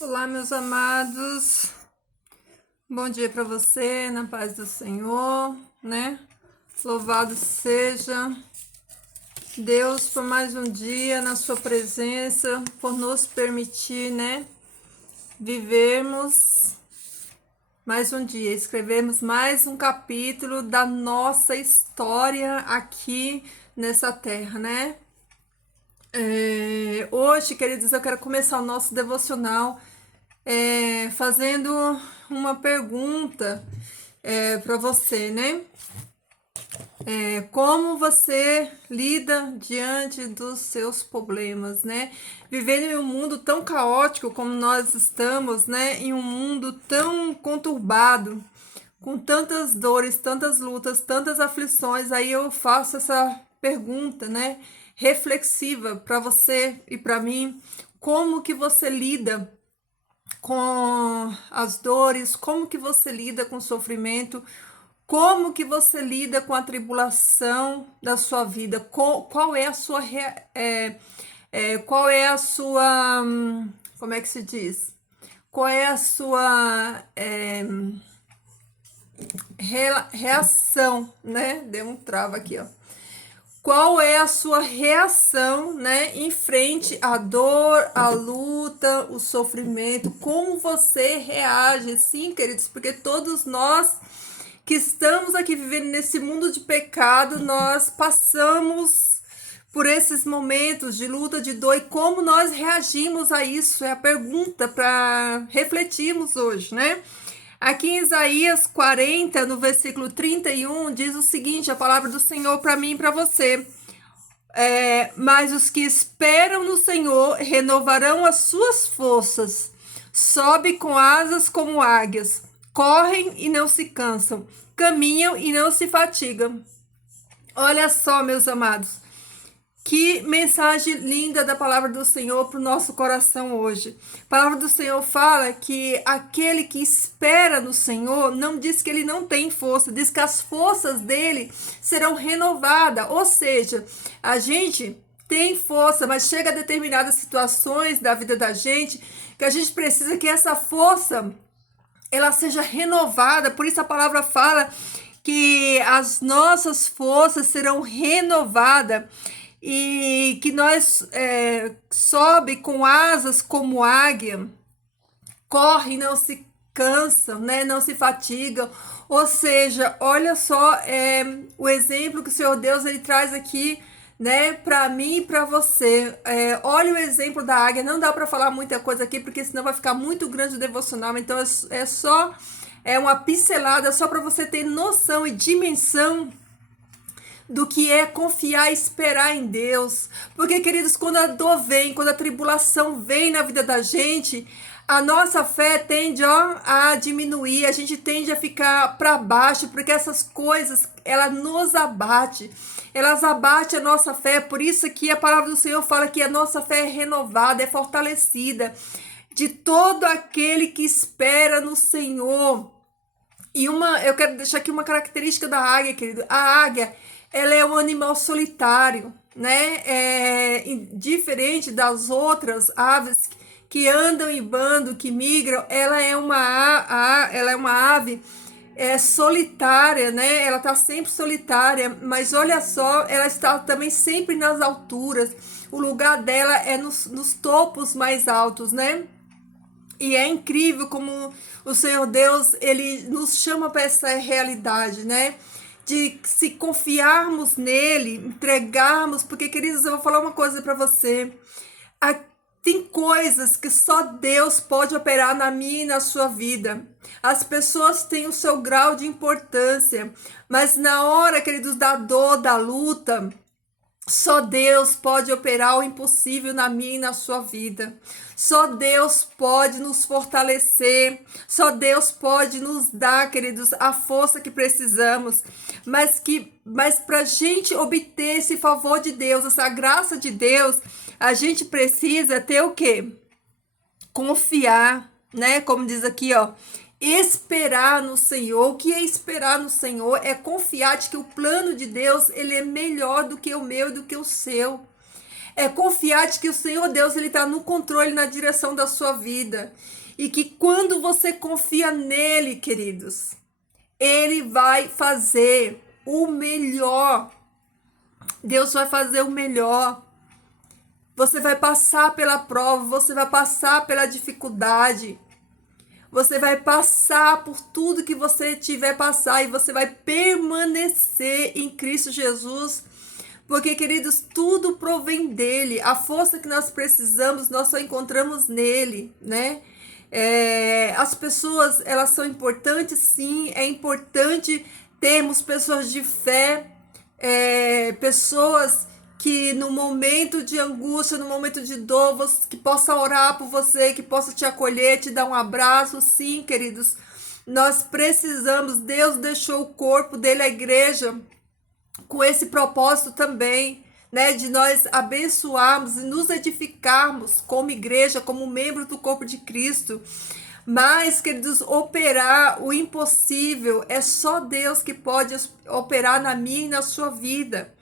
Olá, meus amados. Bom dia para você, na paz do Senhor, né? Louvado seja Deus por mais um dia na sua presença, por nos permitir, né, vivermos mais um dia, escrevermos mais um capítulo da nossa história aqui nessa terra, né? Hoje, queridos, eu quero começar o nosso devocional fazendo uma pergunta para você, né? Como você lida diante dos seus problemas, né? Vivendo em um mundo tão caótico como nós estamos, né? Em um mundo tão conturbado, com tantas dores, tantas lutas, tantas aflições, aí eu faço essa pergunta, né? Reflexiva para você e para mim, como que você lida com as dores, como que você lida com o sofrimento, como que você lida com a tribulação da sua vida, qual é a sua qual é a sua como é que se diz? Qual é a sua reação, né? Deu um trava aqui, ó. Qual é a sua reação, né, em frente à dor, à luta, o sofrimento? Como você reage? Sim, queridos, porque todos nós que estamos aqui vivendo nesse mundo de pecado, nós passamos por esses momentos de luta, de dor, e como nós reagimos a isso? É a pergunta para refletirmos hoje, né? Aqui em Isaías 40, no versículo 31, diz o seguinte: a palavra do Senhor para mim e para você. Mas os que esperam no Senhor renovarão as suas forças, sobe com asas como águias, correm e não se cansam, caminham e não se fatigam. Olha só, meus amados, que mensagem linda da palavra do Senhor para o nosso coração hoje. A palavra do Senhor fala que aquele que espera no Senhor não diz que ele não tem força, diz que as forças dele serão renovadas. Ou seja, a gente tem força, mas chega a determinadas situações da vida da gente que a gente precisa que essa força ela seja renovada. Por isso a palavra fala que as nossas forças serão renovadas e que nós sobe com asas como águia, corre e não se cansam, né? Não se fatigam. Ou seja, olha só o exemplo que o Senhor Deus ele traz aqui, né, para mim e para você. Olha o exemplo da águia. Não dá para falar muita coisa aqui porque senão vai ficar muito grande o devocional. Então é só uma pincelada só para você ter noção e dimensão do que é confiar e esperar em Deus. Porque, queridos, quando a dor vem, quando a tribulação vem na vida da gente, a nossa fé tende a diminuir, a gente tende a ficar para baixo, porque essas coisas, ela nos abate. Elas abatem a nossa fé, por isso que a palavra do Senhor fala que a nossa fé é renovada, é fortalecida de todo aquele que espera no Senhor. Eu quero deixar aqui uma característica da águia, querido. A águia, ela é um animal solitário, né? Diferente das outras aves que andam em bando, que migram, ela é uma ave solitária, né? Ela está sempre solitária, mas olha só, ela está também sempre nas alturas. O lugar dela é nos topos mais altos, né? E é incrível como o Senhor Deus, ele nos chama para essa realidade, né? De se confiarmos nele, entregarmos, porque, queridos, eu vou falar uma coisa para você. Tem coisas que só Deus pode operar na minha e na sua vida. As pessoas têm o seu grau de importância, mas na hora, queridos, da dor, da luta, só Deus pode operar o impossível na minha e na sua vida. Só Deus pode nos fortalecer. Só Deus pode nos dar, queridos, a força que precisamos. Mas para a gente obter esse favor de Deus, essa graça de Deus, a gente precisa ter o quê? Confiar, né? Como diz aqui, ó. Esperar no Senhor. O que é esperar no Senhor? É confiar de que o plano de Deus ele é melhor do que o meu e do que o seu. É confiar de que o Senhor Deus, ele está no controle, na direção da sua vida. E que quando você confia nele, queridos, ele vai fazer o melhor. Deus vai fazer o melhor. Você vai passar pela prova, você vai passar pela dificuldade. Você vai passar por tudo que você tiver passar e você vai permanecer em Cristo Jesus. Porque, queridos, tudo provém dele. A força que nós precisamos, nós só encontramos nele, né? As pessoas, elas são importantes, sim. É importante termos pessoas de fé, pessoas que no momento de angústia, no momento de dor, que possa orar por você, que possa te acolher, te dar um abraço. Sim, queridos, nós precisamos. Deus deixou o corpo dele, a igreja, com esse propósito também, né, de nós abençoarmos e nos edificarmos como igreja, como membro do corpo de Cristo. Mas, queridos, operar o impossível é só Deus que pode operar na minha e na sua vida.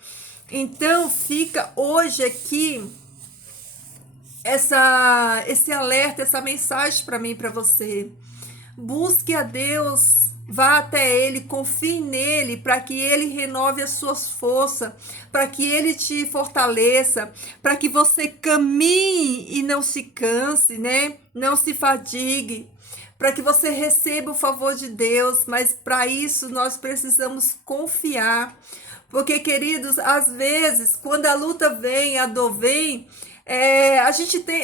Então, fica hoje aqui esse alerta, essa mensagem para mim e para você. Busque a Deus, vá até Ele, confie nele, para que Ele renove as suas forças, para que Ele te fortaleça, para que você caminhe e não se canse, né? Não se fadigue, para que você receba o favor de Deus. Mas para isso nós precisamos confiar. Porque, queridos, às vezes, quando a luta vem, a dor vem, a gente tem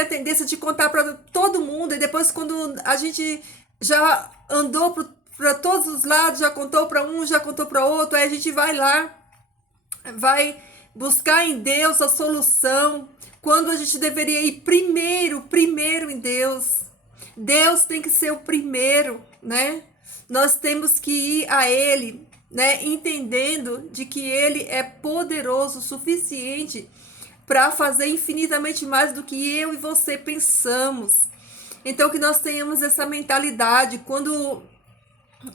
a tendência de contar para todo mundo, e depois, quando a gente já andou para todos os lados, já contou para um, já contou para outro, aí a gente vai lá, vai buscar em Deus a solução, quando a gente deveria ir primeiro em Deus. Deus tem que ser o primeiro, né? Nós temos que ir a Ele, né, entendendo de que Ele é poderoso o suficiente para fazer infinitamente mais do que eu e você pensamos. Então, que nós tenhamos essa mentalidade, quando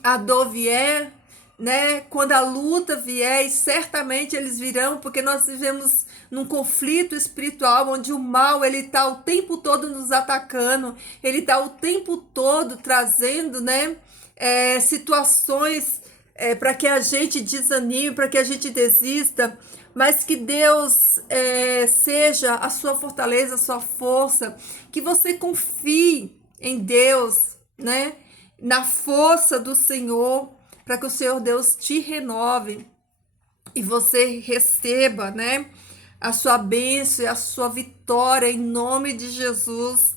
a dor vier, né, quando a luta vier, e certamente eles virão, porque nós vivemos num conflito espiritual, onde o mal, ele está o tempo todo nos atacando, ele está o tempo todo trazendo, né, situações para que a gente desanime, para que a gente desista, mas que Deus seja a sua fortaleza, a sua força, que você confie em Deus, né? Na força do Senhor, para que o Senhor Deus te renove e você receba, né? A sua bênção e a sua vitória em nome de Jesus.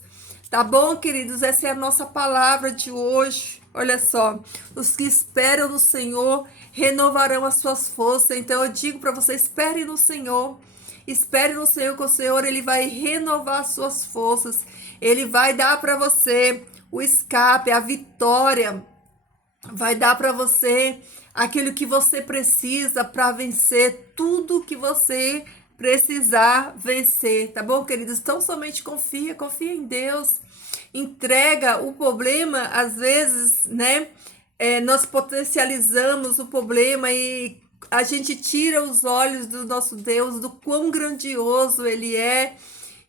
Tá bom, queridos? Essa é a nossa palavra de hoje. Olha só, os que esperam no Senhor renovarão as suas forças. Então eu digo para você, espere no Senhor. Espere no Senhor, que o Senhor, ele vai renovar as suas forças. Ele vai dar para você o escape, a vitória. Vai dar para você aquilo que você precisa para vencer tudo que você precisar vencer, tá bom, queridos? Então somente confia em Deus. Entrega o problema, às vezes, né? Nós potencializamos o problema e a gente tira os olhos do nosso Deus, do quão grandioso Ele é.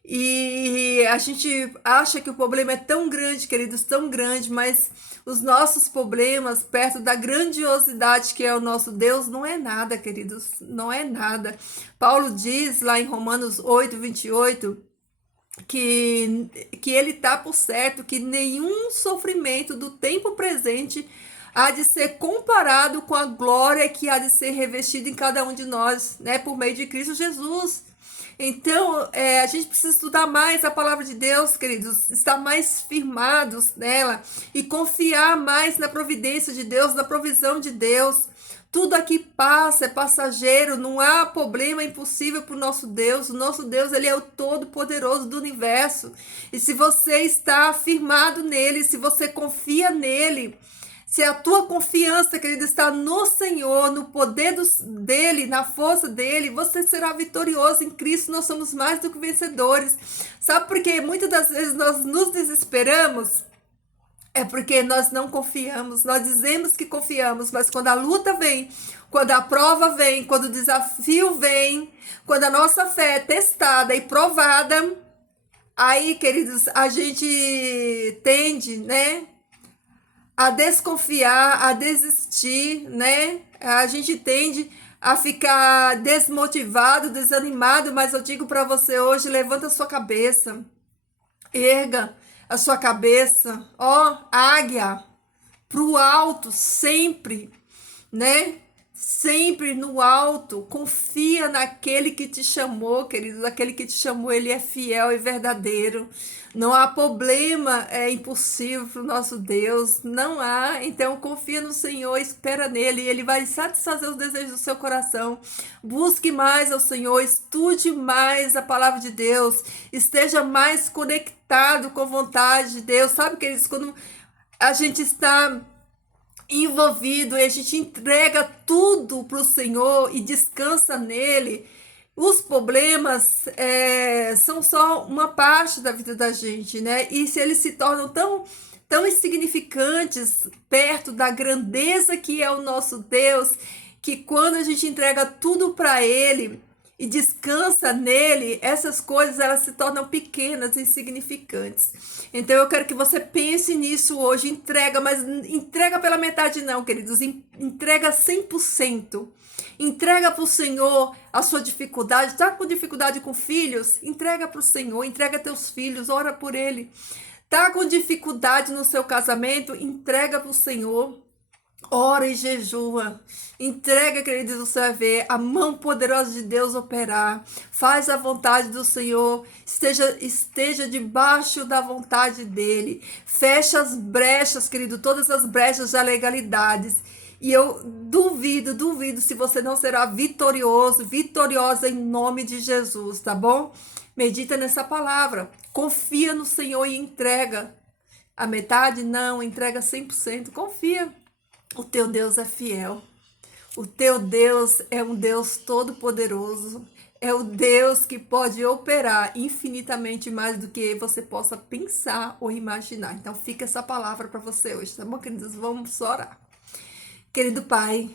E a gente acha que o problema é tão grande, queridos, tão grande, mas os nossos problemas, perto da grandiosidade que é o nosso Deus, não é nada, queridos, não é nada. Paulo diz lá em Romanos 8:28, que ele está por certo que nenhum sofrimento do tempo presente há de ser comparado com a glória que há de ser revestida em cada um de nós, né, por meio de Cristo Jesus. Então, a gente precisa estudar mais a palavra de Deus, queridos, estar mais firmados nela e confiar mais na providência de Deus, na provisão de Deus. Tudo aqui passa, é passageiro, não há problema impossível para o nosso Deus. O nosso Deus, ele é o todo-poderoso do universo. E se você está firmado nele, se você confia nele, se a tua confiança, querido, está no Senhor, no poder dele, na força dele, você será vitorioso em Cristo. Nós somos mais do que vencedores. Sabe por quê? Muitas das vezes nós nos desesperamos É porque nós não confiamos, nós dizemos que confiamos, mas quando a luta vem, quando a prova vem, quando o desafio vem, quando a nossa fé é testada e provada, aí, queridos, a gente tende, né, a desconfiar, a desistir, né? A gente tende a ficar desmotivado, desanimado, mas eu digo para você hoje, levanta a sua cabeça, erga a sua cabeça, ó, águia, pro alto sempre, né? Sempre no alto, confia naquele que te chamou, queridos. Aquele que te chamou, ele é fiel e verdadeiro. Não há problema impossível para o nosso Deus, não há. Então, confia no Senhor, espera nele, ele vai satisfazer os desejos do seu coração. Busque mais ao Senhor, estude mais a palavra de Deus, esteja mais conectado com a vontade de Deus. Sabe, queridos, quando a gente está envolvido e a gente entrega tudo para o Senhor e descansa nele, os problemas são só uma parte da vida da gente, né? E se eles se tornam tão insignificantes perto da grandeza que é o nosso Deus, que quando a gente entrega tudo para Ele e descansa nele, essas coisas elas se tornam pequenas e insignificantes. Então eu quero que você pense nisso hoje, entrega, mas entrega pela metade não, queridos, entrega 100%. Entrega para o Senhor a sua dificuldade. Está com dificuldade com filhos? Entrega para o Senhor, entrega teus filhos, ora por ele. Está com dificuldade no seu casamento? Entrega para o Senhor. Ora e jejua, entrega, queridos, você vai ver a mão poderosa de Deus operar. Faz a vontade do Senhor, esteja debaixo da vontade dele. Fecha as brechas, querido, todas as brechas da legalidades. E eu duvido se você não será vitorioso, vitoriosa em nome de Jesus, tá bom? Medita nessa palavra, confia no Senhor e entrega. A metade não, entrega 100%, confia. O teu Deus é fiel. O teu Deus é um Deus todo-poderoso. É o Deus que pode operar infinitamente mais do que você possa pensar ou imaginar. Então, fica essa palavra para você hoje, tá bom, queridos? Vamos orar. Querido Pai,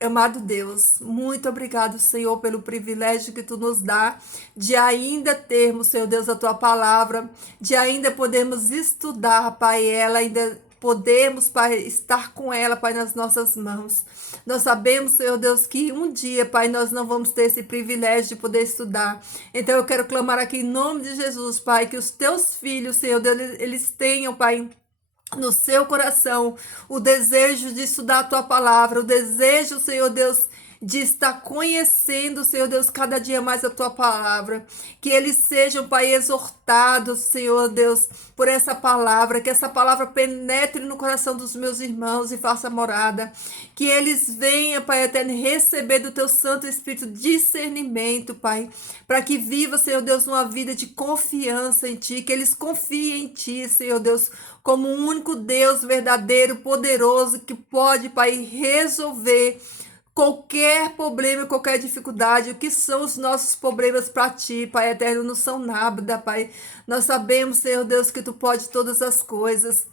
amado Deus, muito obrigado, Senhor, pelo privilégio que Tu nos dá de ainda termos, Senhor Deus, a Tua palavra, de ainda podermos estudar, Pai, ela ainda podemos, Pai, estar com ela, Pai, nas nossas mãos. Nós sabemos, Senhor Deus, que um dia, Pai, nós não vamos ter esse privilégio de poder estudar. Então eu quero clamar aqui em nome de Jesus, Pai, que os Teus filhos, Senhor Deus, eles tenham, Pai, no seu coração o desejo de estudar a tua palavra, o desejo, Senhor Deus, de estar conhecendo, Senhor Deus, cada dia mais a tua palavra. Que eles sejam, Pai, exortados, Senhor Deus, por essa palavra, que essa palavra penetre no coração dos meus irmãos e faça morada. Que eles venham, Pai eterno, receber do teu Santo Espírito discernimento, Pai, para que viva, Senhor Deus, uma vida de confiança em Ti, que eles confiem em Ti, Senhor Deus, como um único Deus verdadeiro, poderoso, que pode, Pai, resolver qualquer problema, qualquer dificuldade. O que são os nossos problemas para Ti, Pai eterno? Não são nada, Pai. Nós sabemos, Senhor Deus, que Tu pode todas as coisas.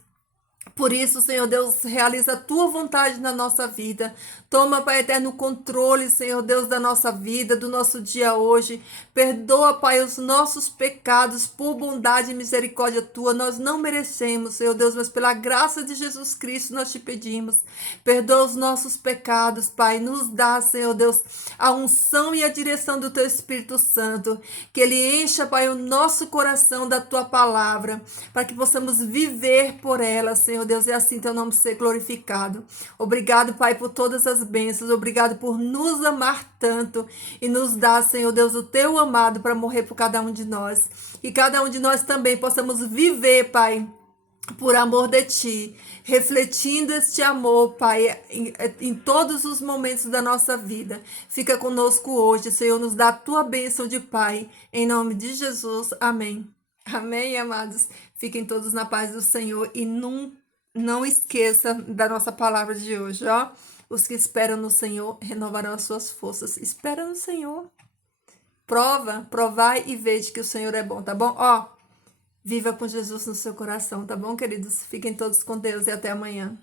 Por isso, Senhor Deus, realiza a tua vontade na nossa vida. Toma, Pai eterno, o controle, Senhor Deus, da nossa vida, do nosso dia hoje. Perdoa, Pai, os nossos pecados por bondade e misericórdia tua. Nós não merecemos, Senhor Deus, mas pela graça de Jesus Cristo nós te pedimos. Perdoa os nossos pecados, Pai. Nos dá, Senhor Deus, a unção e a direção do teu Espírito Santo. Que ele encha, Pai, o nosso coração da tua palavra, para que possamos viver por ela, Senhor Deus, e assim teu nome ser glorificado. Obrigado, Pai, por todas as bênçãos. Obrigado por nos amar tanto e nos dar, Senhor Deus, o teu amado para morrer por cada um de nós. E cada um de nós também possamos viver, Pai, por amor de Ti, refletindo este amor, Pai, em todos os momentos da nossa vida. Fica conosco hoje, Senhor, nos dá a Tua bênção de Pai, em nome de Jesus. Amém. Amém, amados. Fiquem todos na paz do Senhor e não esqueça da nossa palavra de hoje, ó. Os que esperam no Senhor renovarão as suas forças. Espera no Senhor. Provai e vede que o Senhor é bom, tá bom? Ó, Viva com Jesus no seu coração, tá bom, queridos? Fiquem todos com Deus e até amanhã.